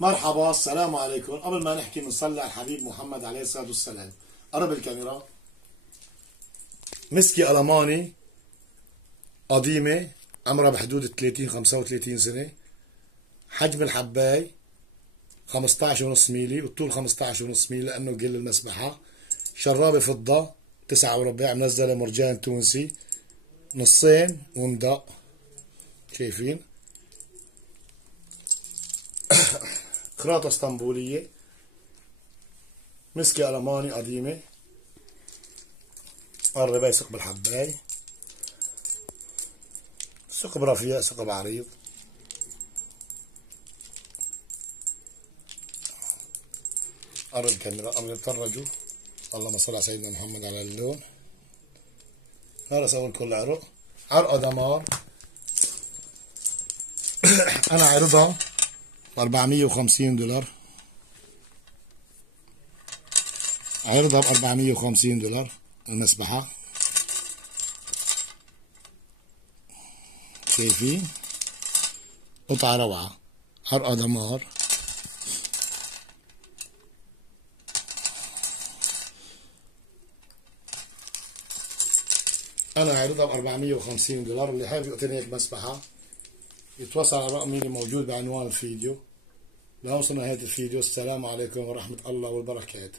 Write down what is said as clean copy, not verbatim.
مرحبا، السلام عليكم. قبل ما نحكي بنصلي على الحبيب محمد عليه الصلاة والسلام. قرب الكاميرا. مسكي ألماني قديمة عمرها بحدود 30-35 سنة. حجم الحباي 15.5 ميلي والطول 15.5 ميلي لأنه قل المسبحة. شرابة فضة 9 وربع منزلة مرجان تونسي نصين ومدق، شايفين؟ خراطة اسطنبولية. مسكة ألماني قديمة. قرب هاي ثقب الحباي، ثقب رفيع ثقب عريض. قرب الكاميرا، قرب تفرجوا. اللهم صل على سيدنا محمد على اللون. هذا سوي كل عرقه دمار. أنا عرضها ب$450. عرضها ب$450 المسبحة، شايفين؟ قطعة روعة، عرقة دمار. أنا عرضها ب$450. اللي حابب يقتني هيك مسبحة يتواصل على رقمي اللي موجود بعنوان الفيديو. لهون وصلنا نهاية الفيديو. السلام عليكم ورحمة الله والبركاته.